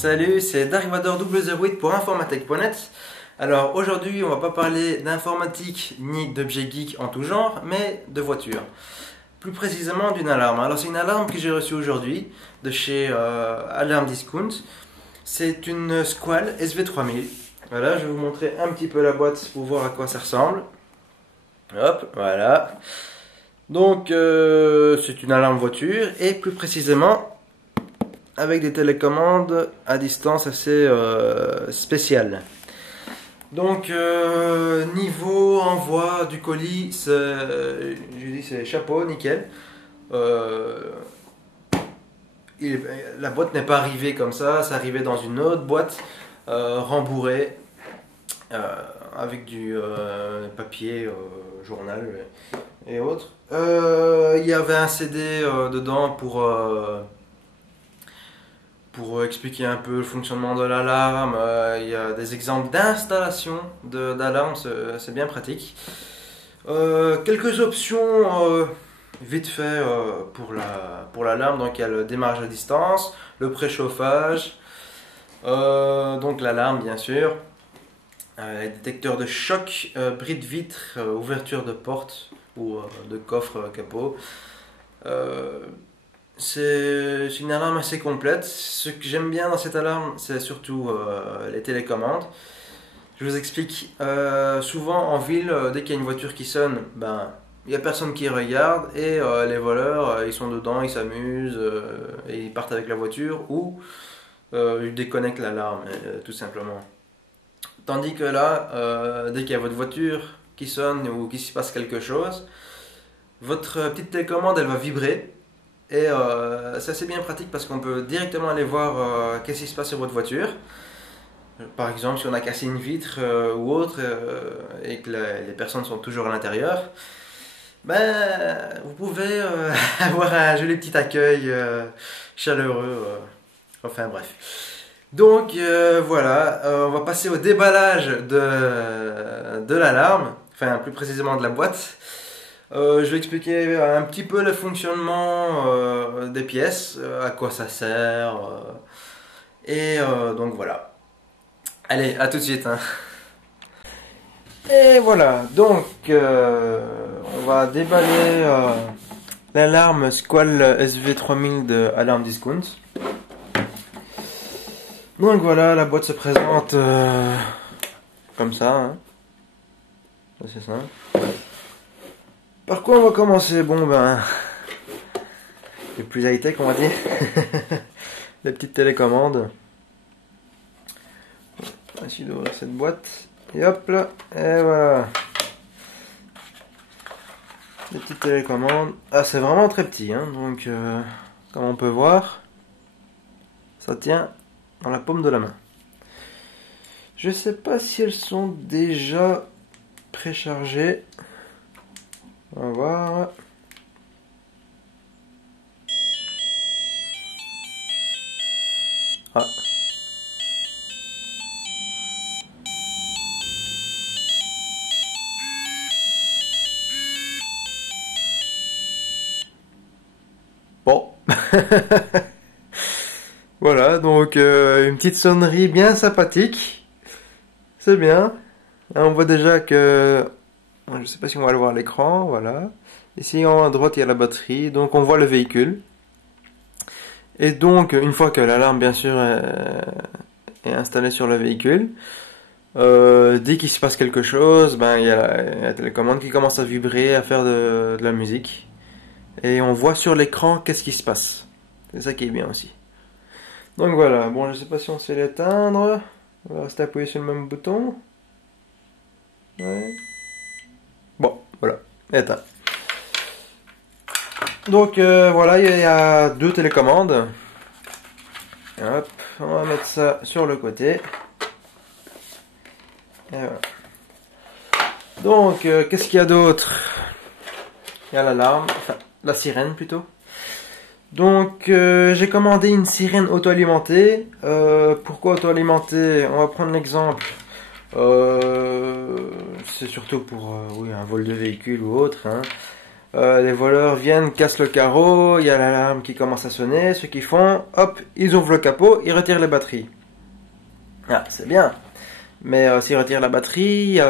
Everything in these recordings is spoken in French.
Salut, c'est Darkvador 008 pour Informatech.net. Alors aujourd'hui, on va pas parler d'informatique ni d'objets geeks en tout genre, mais de voitures. Plus précisément d'une alarme. Alors c'est une alarme que j'ai reçue aujourd'hui de chez Alarm Discount. C'est une Squall SV3000. Voilà, je vais vous montrer un petit peu la boîte pour voir à quoi ça ressemble. Hop, voilà. Donc c'est une alarme voiture et plus précisément avec des télécommandes à distance assez spéciales. Donc niveau envoi du colis, c'est chapeau, nickel. La boîte n'est pas arrivée comme ça, c'est arrivé dans une autre boîte rembourrée avec du papier, journal et autres. Il y avait un CD dedans pour expliquer un peu le fonctionnement de l'alarme. Il y a des exemples d'installation d'alarme, c'est bien pratique. Quelques options vite fait pour l'alarme. Donc il y a le démarrage à distance, le préchauffage, donc l'alarme bien sûr, les détecteurs de choc, bris de vitre, ouverture de porte ou de coffre capot. C'est une alarme assez complète. Ce que j'aime bien dans cette alarme, c'est surtout les télécommandes. Je vous explique. Souvent en ville, dès qu'il y a une voiture qui sonne, il n'y a personne qui regarde et les voleurs, ils sont dedans, ils s'amusent et ils partent avec la voiture ou ils déconnectent l'alarme, tout simplement. Tandis que là, dès qu'il y a votre voiture qui sonne ou qu'il se passe quelque chose, votre petite télécommande, elle va vibrer. Et c'est assez bien pratique parce qu'on peut directement aller voir qu'est-ce qui se passe sur votre voiture. Par exemple, si on a cassé une vitre ou autre et que les personnes sont toujours à l'intérieur, vous pouvez avoir un joli petit accueil chaleureux. Enfin bref. Donc voilà, on va passer au déballage de l'alarme, enfin plus précisément de la boîte. Je vais expliquer un petit peu le fonctionnement des pièces, à quoi ça sert, et donc voilà. Allez, à tout de suite. Hein. Et voilà, donc on va déballer l'alarme Squall SV3000 de Alarm Discount. Donc voilà, la boîte se présente comme ça. Hein. C'est simple. Par quoi on va commencer? Bon le plus high-tech on va dire. Les petites télécommandes. On va essayer d'ouvrir cette boîte. Et hop là, et voilà. Les petites télécommandes. Ah, c'est vraiment très petit, hein, donc comme on peut voir, ça tient dans la paume de la main. Je sais pas si elles sont déjà préchargées. On va voir. Ah. Bon. Voilà, donc une petite sonnerie bien sympathique. C'est bien. Là, on voit déjà que... Je ne sais pas si on va le voir à l'écran, voilà. Ici en haut à droite il y a la batterie, donc on voit le véhicule. Et donc une fois que l'alarme bien sûr est installée sur le véhicule, dès qu'il se passe quelque chose, il y a la télécommande qui commence à vibrer, à faire de la musique. Et on voit sur l'écran qu'est-ce qui se passe. C'est ça qui est bien aussi. Donc voilà, bon je ne sais pas si on sait l'éteindre. On va rester appuyé sur le même bouton. Ouais. Bon, voilà, éteint. Donc voilà, il y a deux télécommandes. Hop, on va mettre ça sur le côté. Et voilà. Donc, qu'est-ce qu'il y a d'autre? Il y a l'alarme, enfin la sirène plutôt. Donc, j'ai commandé une sirène auto-alimentée. Pourquoi auto-alimentée? On va prendre l'exemple. C'est surtout pour un vol de véhicule ou autre. Hein. Les voleurs viennent, cassent le carreau, il y a l'alarme qui commence à sonner. Ce qu'ils font, hop, ils ouvrent le capot, ils retirent les batteries. Ah, c'est bien. Mais s'ils retirent la batterie,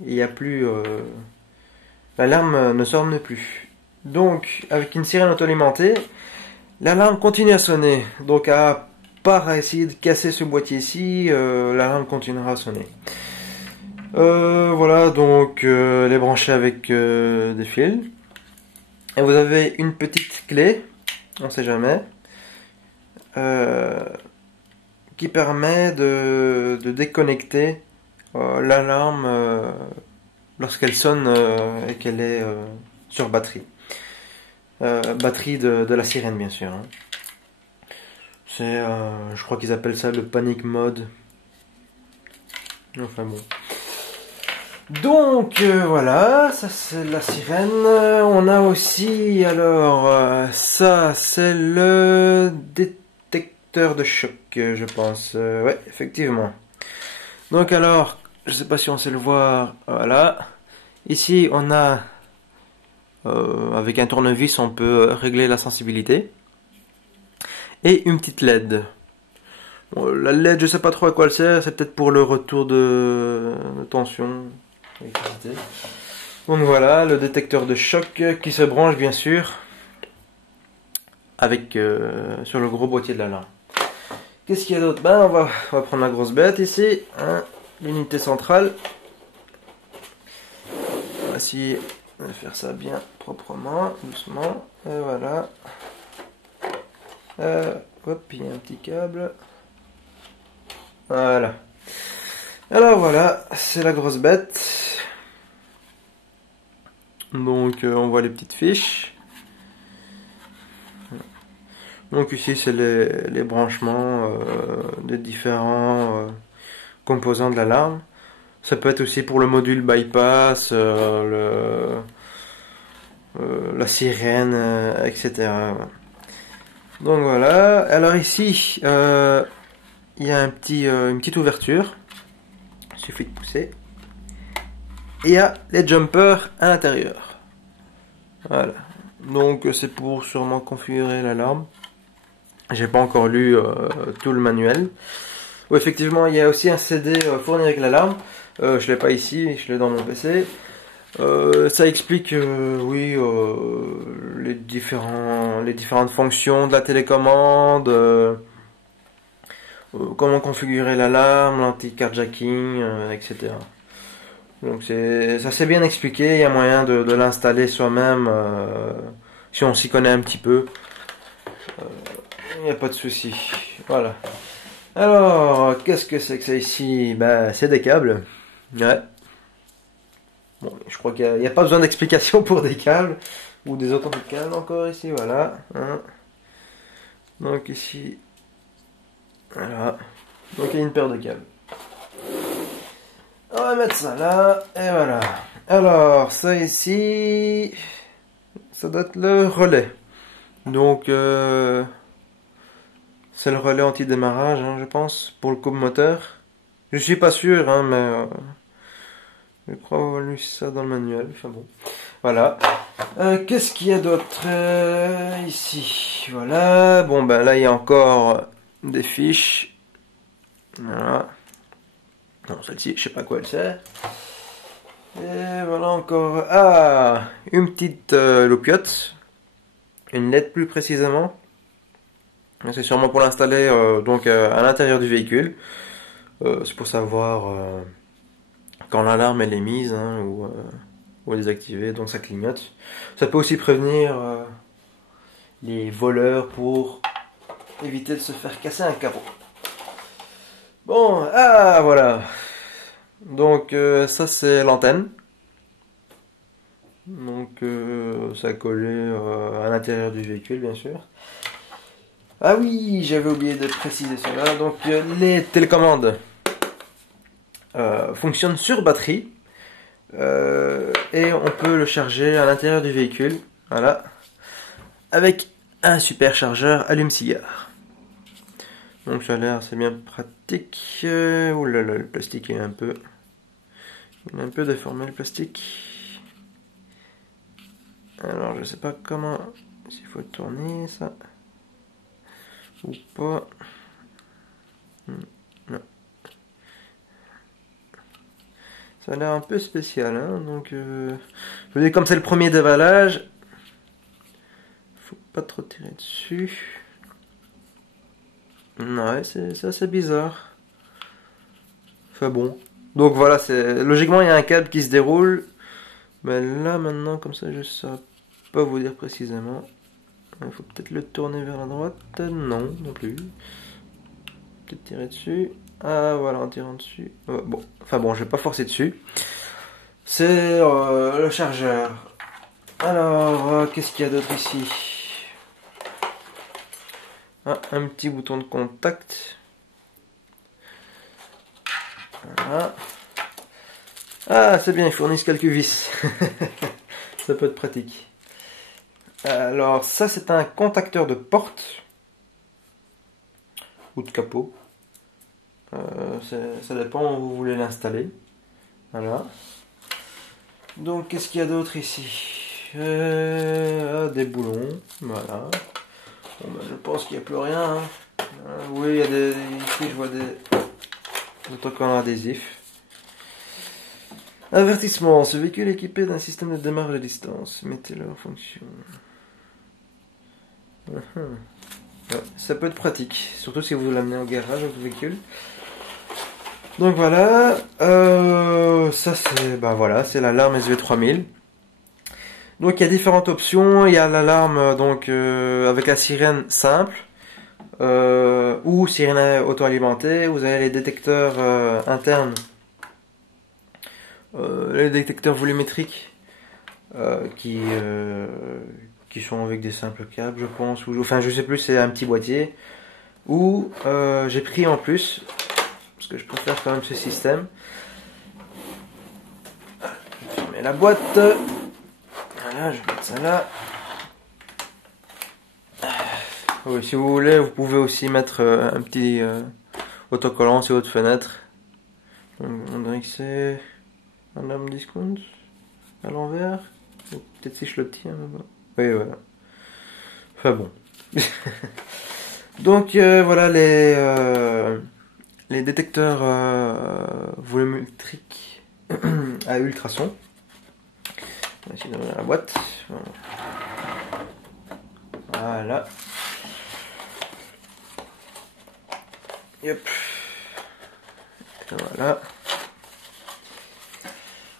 il n'y a plus... l'alarme ne sonne plus. Donc, avec une sirène auto-alimentée, l'alarme continue à sonner. Donc, à part essayer de casser ce boîtier-ci, l'alarme continuera à sonner. Voilà, donc les brancher avec des fils. Et vous avez une petite clé, on sait jamais, qui permet de déconnecter l'alarme lorsqu'elle sonne et qu'elle est sur batterie. Batterie de la sirène, bien sûr. Hein. C'est, je crois qu'ils appellent ça le panic mode. Enfin bon. Donc voilà, ça c'est la sirène. On a aussi, alors, ça c'est le détecteur de choc, je pense. Ouais, effectivement. Donc alors, je sais pas si on sait le voir. Voilà. Ici, on a, avec un tournevis, on peut régler la sensibilité. Et une petite LED. Bon, la LED, je sais pas trop à quoi elle sert. C'est peut-être pour le retour de tension. Donc voilà, le détecteur de choc qui se branche bien sûr avec sur le gros boîtier de l'alarme. Qu'est-ce qu'il y a d'autre? Ben, on va prendre la grosse bête ici, hein, l'unité centrale. On va essayer de faire ça bien proprement, doucement. Et voilà. Hop, il y a un petit câble. Voilà. Alors voilà, c'est la grosse bête. Donc on voit les petites fiches. Donc ici c'est les branchements des différents composants de l'alarme. Ça peut être aussi pour le module bypass, la sirène, etc. Donc voilà. Alors ici il y a une petite ouverture. Il suffit de pousser. Et il y a les jumpers à l'intérieur. Voilà. Donc c'est pour sûrement configurer l'alarme. J'ai pas encore lu tout le manuel. Oui, effectivement, il y a aussi un CD fourni avec l'alarme. Je l'ai pas ici, je l'ai dans mon PC. Ça explique, oui, les différentes fonctions de la télécommande, comment configurer l'alarme, l'anti-carjacking, etc. Donc ça c'est bien expliqué, il y a moyen de l'installer soi-même si on s'y connaît un petit peu. Il n'y a pas de souci. Voilà. Alors, qu'est-ce que c'est que ça ici? Ben, c'est des câbles. Ouais. Bon, je crois qu'il n'y a pas besoin d'explication pour des câbles. Ou des autres câbles encore ici, voilà. Hein. Donc ici, voilà. Donc il y a une paire de câbles. On va mettre ça là, et voilà. Alors, ça ici, ça doit être le relais. Donc, c'est le relais anti-démarrage, hein, je pense, pour le coupe moteur. Je suis pas sûr, hein, mais je crois avoir lu ça dans le manuel. Enfin bon, voilà. Qu'est-ce qu'il y a d'autre ici? Voilà. Bon, ben là, il y a encore des fiches. Voilà. Non, celle-ci, je sais pas à quoi elle sert. Et voilà encore. Ah, une petite loupiote. Une LED plus précisément. C'est sûrement pour l'installer donc à l'intérieur du véhicule. C'est pour savoir quand l'alarme elle est mise hein, ou désactivée, donc ça clignote. Ça peut aussi prévenir les voleurs pour éviter de se faire casser un carreau. Bon, ah voilà. Donc ça c'est l'antenne. Donc ça collé à l'intérieur du véhicule bien sûr. Ah oui, j'avais oublié de préciser cela. Donc les télécommandes fonctionnent sur batterie et on peut le charger à l'intérieur du véhicule. Voilà, avec un superchargeur allume-cigare. Donc ça a l'air c'est bien pratique. Ouh là là, le plastique est il est un peu déformé le plastique. Alors je sais pas comment, s'il faut tourner ça ou pas. Non. Ça a l'air un peu spécial, hein, donc je vous dis, comme c'est le premier déballage, faut pas trop tirer dessus. Ouais, c'est assez bizarre. Enfin bon. Donc voilà, logiquement il y a un câble qui se déroule. Mais là maintenant, comme ça, je sais pas vous dire précisément. Il faut peut-être le tourner vers la droite. Non, non plus. Peut-être tirer dessus. Ah voilà, en tirant dessus. Bon, enfin bon, je vais pas forcer dessus. C'est le chargeur. Alors, qu'est-ce qu'il y a d'autre ici? Ah, un petit bouton de contact. Voilà. Ah, c'est bien, ils fournissent quelques vis. Ça peut être pratique. Alors, ça, c'est un contacteur de porte. Ou de capot. Ça dépend où vous voulez l'installer. Voilà. Donc, qu'est-ce qu'il y a d'autre ici? Des boulons. Voilà. Bon, ben, je pense qu'il n'y a plus rien. Hein. Oui, il y a des. Ici, je vois des autocollants adhésifs. Avertissement. Ce véhicule est équipé d'un système de démarrage à distance. Mettez-le en fonction. Ouais, ça peut être pratique. Surtout si vous l'amenez au garage, votre véhicule. Donc voilà. Ça, c'est. Ben voilà, c'est l'alarme SV3000. Donc il y a différentes options. Il y a l'alarme donc avec la sirène simple ou sirène auto-alimentée. Vous avez les détecteurs internes, les détecteurs volumétriques qui sont avec des simples câbles, je pense. Ou, enfin, je sais plus, c'est un petit boîtier. Ou j'ai pris en plus, parce que je préfère quand même ce système. Je mets la boîte. Voilà, je vais mettre ça là. Oui, si vous voulez, vous pouvez aussi mettre un petit autocollant sur votre fenêtre. Donc, on dirait que c'est un alarme discount à l'envers. Peut-être si je le tiens. Oui, voilà. Enfin bon. Donc voilà les détecteurs volumétriques à ultrasons. On va essayer d'ouvrir la boîte. Voilà. Yep. Et voilà.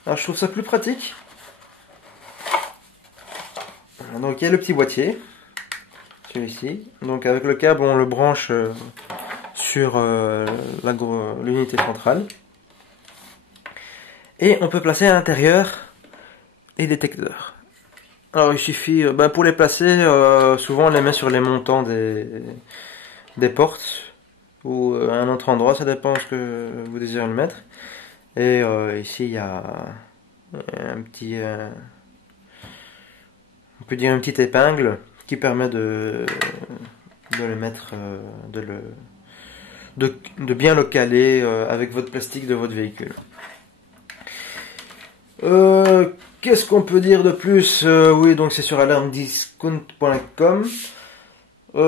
Alors je trouve ça plus pratique. Donc il y a le petit boîtier. Celui-ci. Donc avec le câble on le branche sur l'unité centrale. Et on peut placer à l'intérieur les détecteurs. Alors il suffit, pour les placer, souvent on les met sur les montants des portes ou à un autre endroit, ça dépend ce que vous désirez le mettre. Et ici il y a un petit, on peut dire une petite épingle qui permet de le mettre, de bien le caler avec votre plastique de votre véhicule. Qu'est-ce qu'on peut dire de plus? Oui, donc c'est sur alarmediscount.com. Il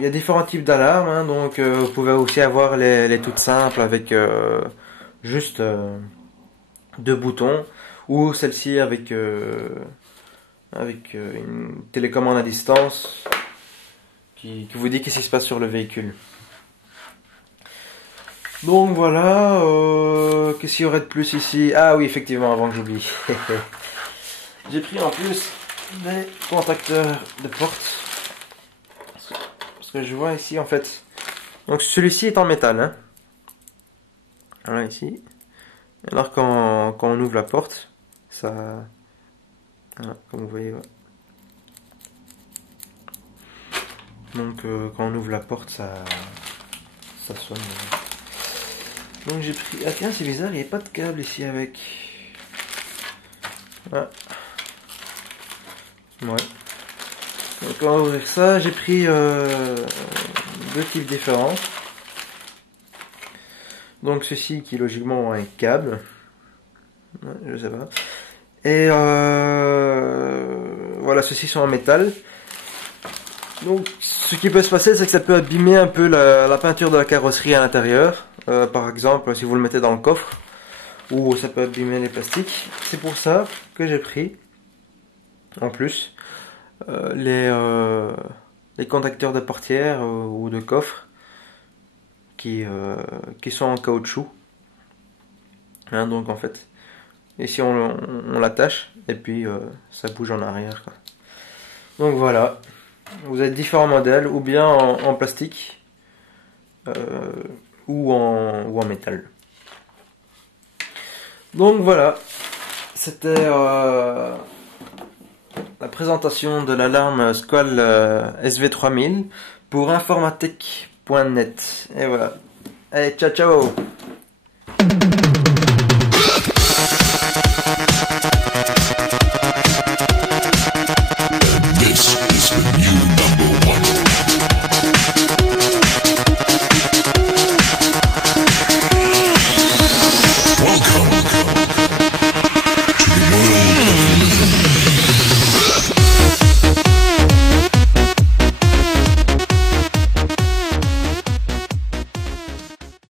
y a différents types d'alarmes, hein, donc vous pouvez aussi avoir les toutes simples avec juste deux boutons, ou celle-ci avec une télécommande à distance qui vous dit qu'est-ce qui se passe sur le véhicule. Donc voilà, qu'est-ce qu'il y aurait de plus ici? Ah oui, effectivement, avant que j'oublie. J'ai pris en plus des contacteurs de porte. Parce que je vois ici en fait. Donc celui-ci est en métal. Hein. Voilà ici. Alors quand on ouvre la porte, ça... Voilà, comme vous voyez. Ouais. Donc quand on ouvre la porte, ça sonne. Donc j'ai pris... Ah tiens, c'est bizarre, il n'y a pas de câble ici avec. Ah. Ouais. Donc on va ouvrir ça. J'ai pris deux types différents. Donc ceci qui logiquement a un câble. Ouais, je sais pas. Et voilà, ceux-ci sont en métal. Donc ce qui peut se passer, c'est que ça peut abîmer un peu la peinture de la carrosserie à l'intérieur. Par exemple, si vous le mettez dans le coffre, ou ça peut abîmer les plastiques. C'est pour ça que j'ai pris, en plus, les contacteurs de portière ou de coffre qui sont en caoutchouc. Hein, donc en fait, ici on l'attache et puis ça bouge en arrière, quoi. Donc voilà, vous avez différents modèles, ou bien en plastique ou en métal. Donc voilà, c'était la présentation de l'alarme Squall SV3000 pour informatique.net. Et voilà. Allez, ciao ciao!